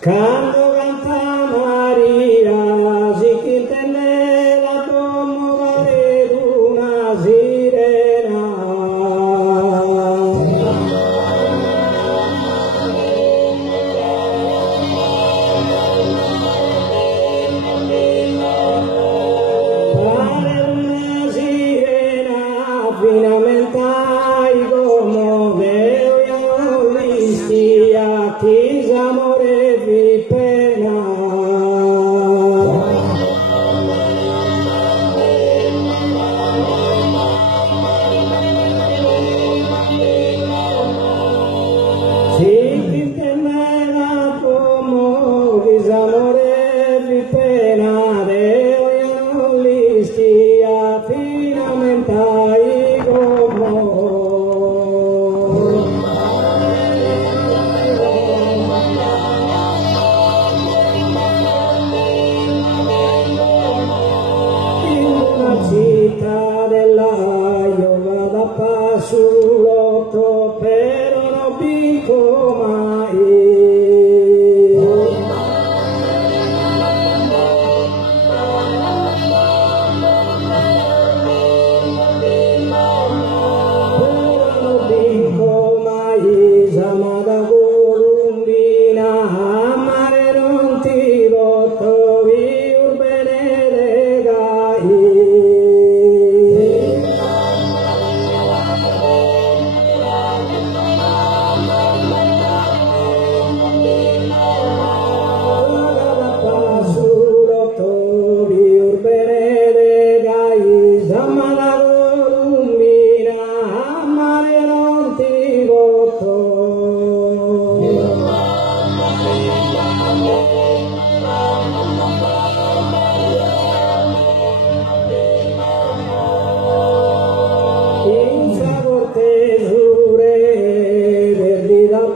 Canto canta Maria, si chi tenera como vale una sirena. Pare una sirena, finalmente hai como Deo ya listia, chi amore vi pena. Si ti temera como disamore vi pena, Deo ya listia, finalmente hai como. In una cittadella io vado a passulotto, però non vinco mai. Però non vinco mai, Samada Columbina, a mare non ti voto, vi urbene regai.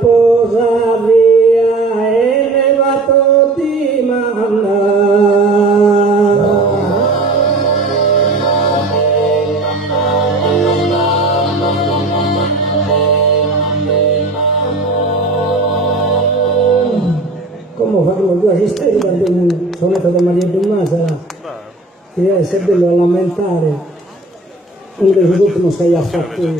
Posa via e ne va tutti manda. Come farlo due assistenti per un sonetto di Maria Dummasa? Che deve essere bello a lamentare. Un dei ultimi sei affatto. E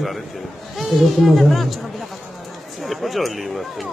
poi c'era lì un attimo.